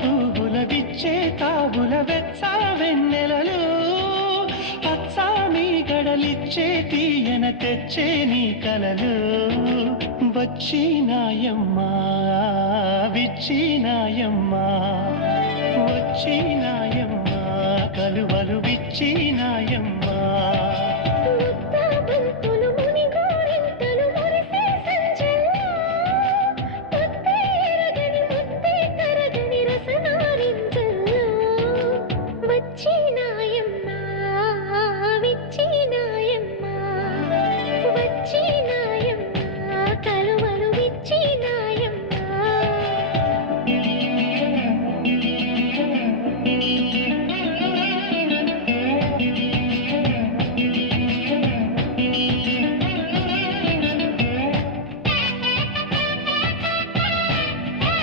పువ్వుల విచ్చే తావుల వెచ్చ వెన్నెలలు పచ్చామి గడలిచ్చే తీయన తెచ్చే నీ కలలు వచ్చినాయమ్మా విచ్చినాయమ్మా వచ్చినాయమ్మా కలువలు విచ్చినాయమ్మా